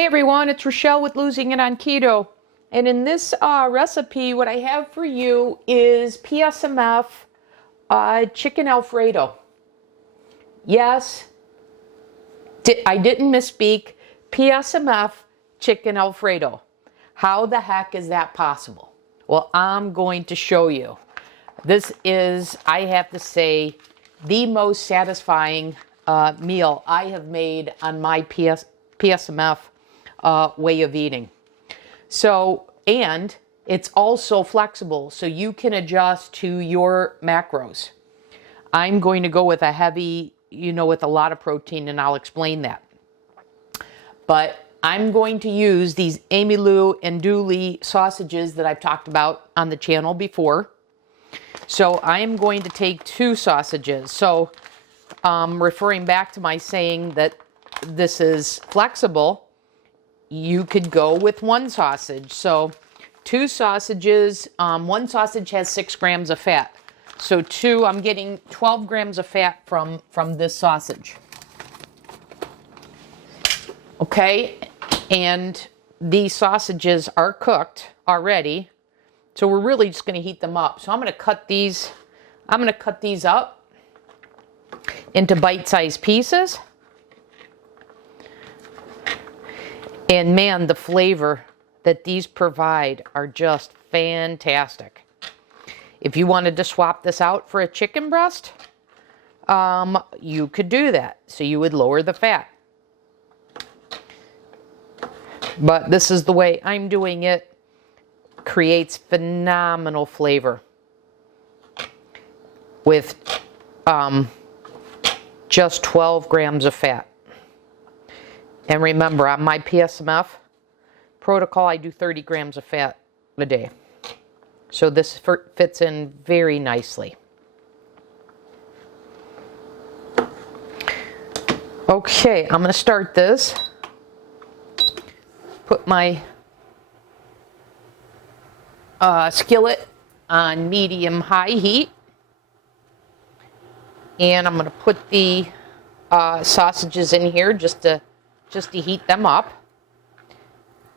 Hey everyone, it's Rochelle with Losing It on Keto. And in this recipe, what I have for you is PSMF Chicken Alfredo. Yes, I didn't misspeak. PSMF Chicken Alfredo. How the heck is that possible? Well, I'm going to show you. This is, I have to say, the most satisfying meal I have made on my PSMF way of eating. So, and it's also flexible, so you can adjust to your macros. I'm going to go with a heavy, with a lot of protein, and I'll explain that. But I'm going to use these Amylu and Andouille sausages that I've talked about on the channel before. So I am going to take 2 sausages. So referring back to my saying that this is flexible, you could go with 1 sausage. So 2 sausages, 1 sausage has 6 grams of fat. So I'm getting 12 grams of fat from this sausage. Okay, and these sausages are cooked already. So we're really just going to heat them up. So I'm going to cut these up into bite-sized pieces. And man, the flavor that these provide are just fantastic. If you wanted to swap this out for a chicken breast, you could do that. So you would lower the fat. But this is the way I'm doing it. Creates phenomenal flavor with just 12 grams of fat. And remember, on my PSMF protocol, I do 30 grams of fat a day. So this fits in very nicely. Okay, I'm going to start this. Put my skillet on medium-high heat. And I'm going to put the sausages in here just to heat them up.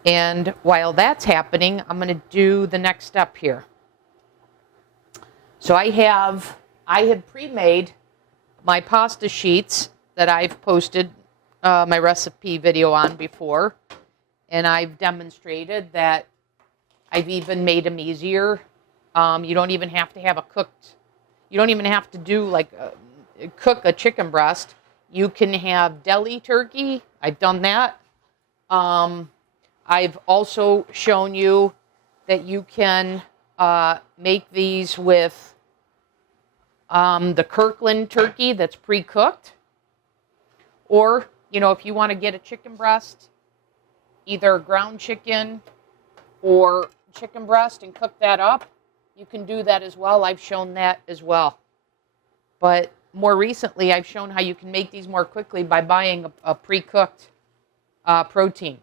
And while that's happening, I'm going to do the next step here. So I have pre-made my pasta sheets that I've posted my recipe video on before. And I've demonstrated that I've even made them easier. You don't even have to have you don't even have to do cook a chicken breast. You can have deli turkey. I've done that. I've also shown you that you can make these with the Kirkland turkey that's pre-cooked. Or, if you want to get a chicken breast, either ground chicken or chicken breast and cook that up, you can do that as well. I've shown that as well. But more recently, I've shown how you can make these more quickly by buying a pre-cooked protein.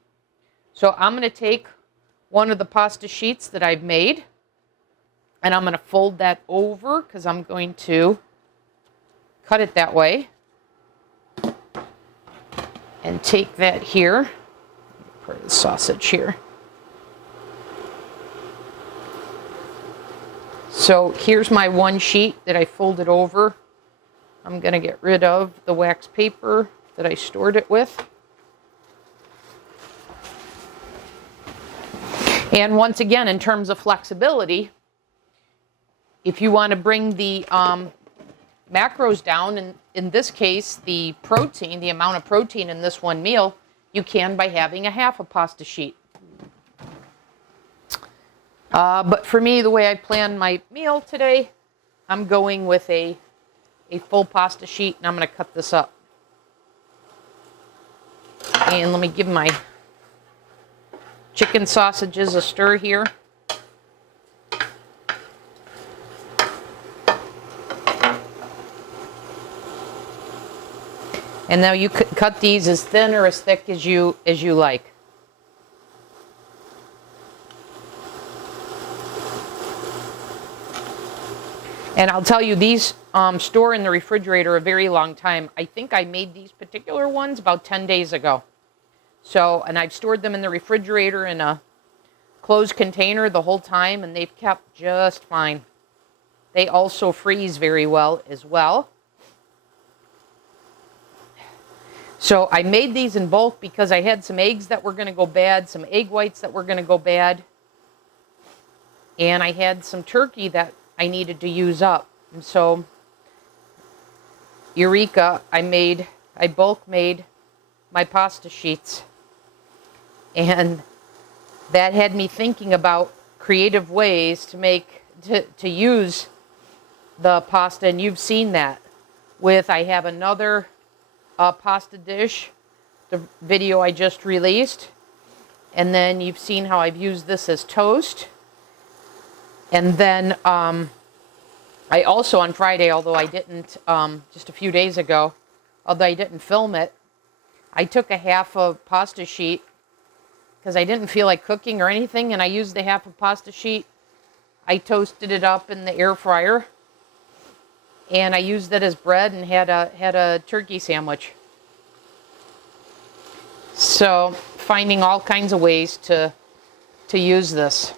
So I'm going to take one of the pasta sheets that I've made, and I'm going to fold that over because I'm going to cut it that way. And take that here, put the sausage here. So here's my 1 sheet that I folded over. I'm going to get rid of the wax paper that I stored it with. And once again, in terms of flexibility, if you want to bring the macros down, and in this case, the amount of protein in this one meal, you can by having a half a pasta sheet. But for me, the way I planned my meal today, I'm going with a full pasta sheet, and I'm going to cut this up. And let me give my chicken sausages a stir here. And now you could cut these as thin or as thick as you like. And I'll tell you, these store in the refrigerator a very long time. I think I made these particular ones about 10 days ago. So, and I've stored them in the refrigerator in a closed container the whole time, and they've kept just fine. They also freeze very well as well. So I made these in bulk because I had some eggs that were going to go bad, some egg whites that were going to go bad, and I had some turkey that I needed to use up. And so, Eureka, I bulk made my pasta sheets. And that had me thinking about creative ways to use the pasta, and you've seen that I have another pasta dish, the video I just released, and then you've seen how I've used this as toast. And then I also on Friday, although I didn't, just a few days ago, although I didn't film it, I took a half a pasta sheet because I didn't feel like cooking or anything, and I used the half a pasta sheet. I toasted it up in the air fryer, and I used it as bread and had a turkey sandwich. So finding all kinds of ways to use this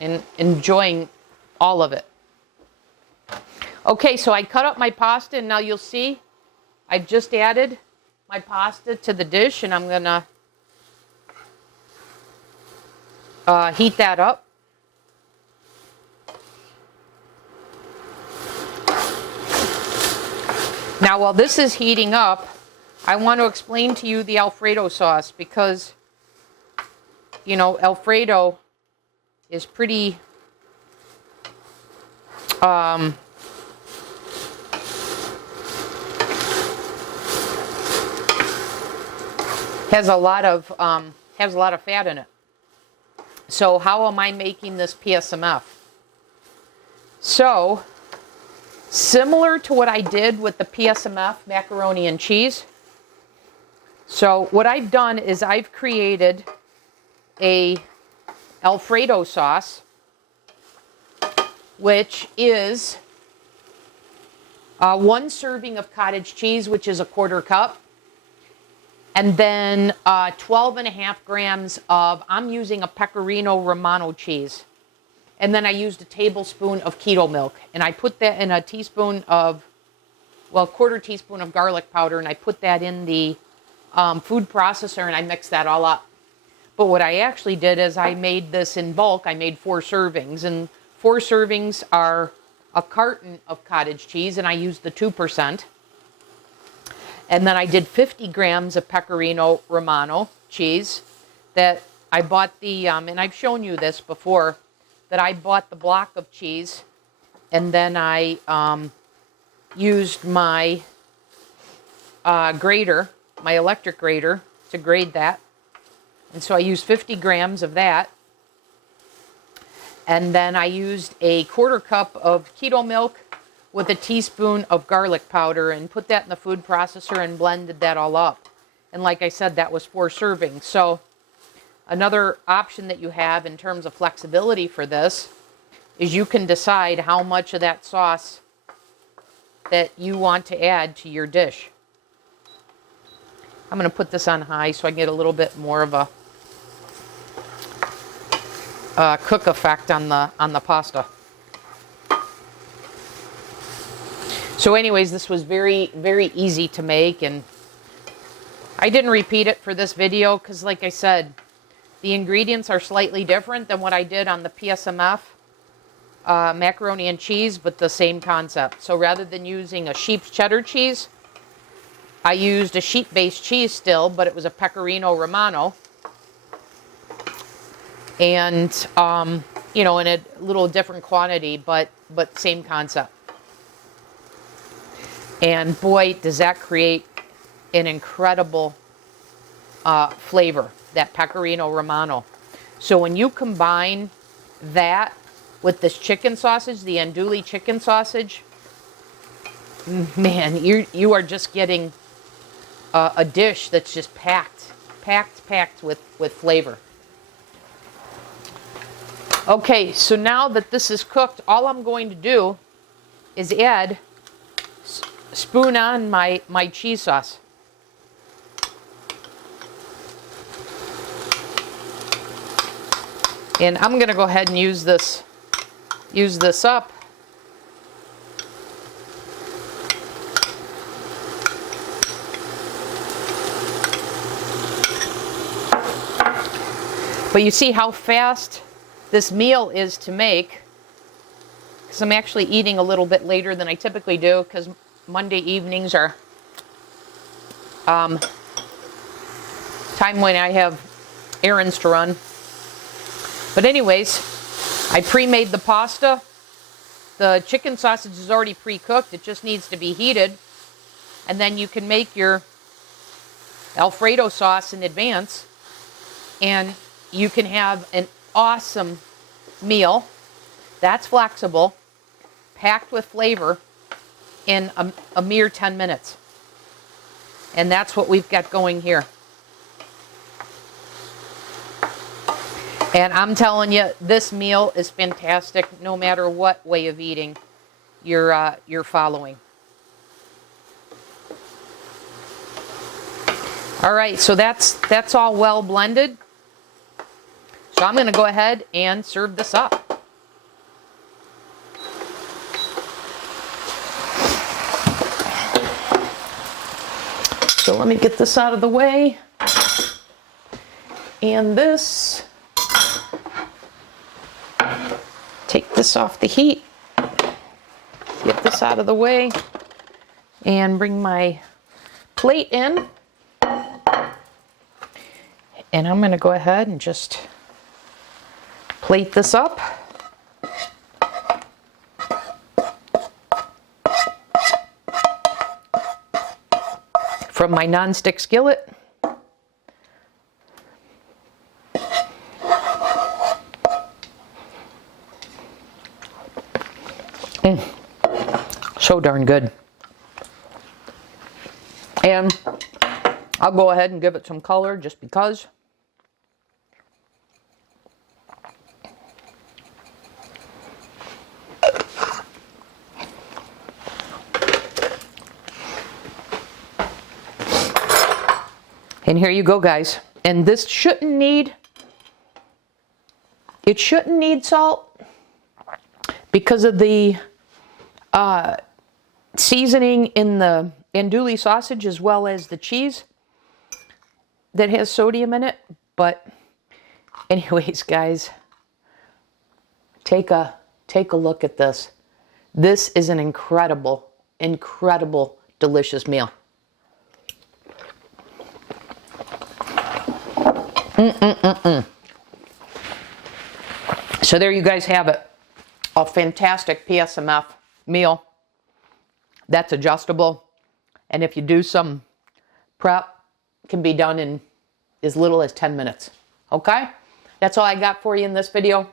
and enjoying all of it. Okay, so I cut up my pasta, and now you'll see I've just added my pasta to the dish, and I'm gonna heat that up. Now, while this is heating up, I want to explain to you the Alfredo sauce because, you know, Alfredo is pretty has a lot of fat in it. So how am I making this PSMF? So similar to what I did with the PSMF macaroni and cheese. So what I've done is I've created a Alfredo sauce, which is 1 serving of cottage cheese, which is a 1/4 cup. And then 12.5 grams of, I'm using a Pecorino Romano cheese. And then I used a tablespoon of keto milk. And I put that in a teaspoon of, well, 1/4 teaspoon of garlic powder. And I put that in the food processor and I mixed that all up. But what I actually did is I made this in bulk. I made 4 servings. And 4 servings are a carton of cottage cheese. And I used the 2%. And then I did 50 grams of Pecorino Romano cheese that I bought and I've shown you this before, that I bought the block of cheese, and then I used my grater, my electric grater, to grate that. And so I used 50 grams of that. And then I used a 1/4 cup of keto milk with a teaspoon of garlic powder and put that in the food processor and blended that all up. And like I said, that was 4 servings. So another option that you have in terms of flexibility for this is you can decide how much of that sauce that you want to add to your dish. I'm going to put this on high so I can get a little bit more of a cook effect on the pasta. So anyways, this was very, very easy to make, and I didn't repeat it for this video because, like I said, the ingredients are slightly different than what I did on the PSMF macaroni and cheese, but the same concept. So rather than using a sheep's cheddar cheese, I used a sheep-based cheese still, but it was a Pecorino Romano. And, you know, in a little different quantity, but same concept. And boy, does that create an incredible flavor, that Pecorino Romano. So when you combine that with this chicken sausage, the Andouille chicken sausage, man, you are just getting a dish that's just packed with flavor. Okay, so now that this is cooked, all I'm going to do is add, spoon on my cheese sauce. And I'm gonna go ahead and use this up. But you see how fast this meal is to make, because I'm actually eating a little bit later than I typically do, because Monday evenings are time when I have errands to run. But anyways, I pre-made the pasta. The chicken sausage is already pre-cooked. It just needs to be heated. And then you can make your Alfredo sauce in advance. And you can have an awesome meal that's flexible, packed with flavor in a mere 10 minutes. And that's what we've got going here. And I'm telling you, this meal is fantastic no matter what way of eating you're following. All right, so that's all well blended. So I'm going to go ahead and serve this up. So let me get this out of the way. And this, take this off the heat. Get this out of the way and bring my plate in. And I'm going to go ahead and just plate this up. From my non-stick skillet. So darn good. And I'll go ahead and give it some color just because. And here you go, guys. And this shouldn't need salt because of the seasoning in the Andouille sausage as well as the cheese that has sodium in it. But anyways, guys, take a look at this. This is an incredible, incredible, delicious meal. So there you guys have it. A fantastic PSMF meal that's adjustable. And if you do some prep, it can be done in as little as 10 minutes. Okay? That's all I got for you in this video.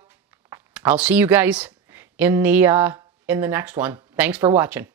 I'll see you guys in the next one. Thanks for watching.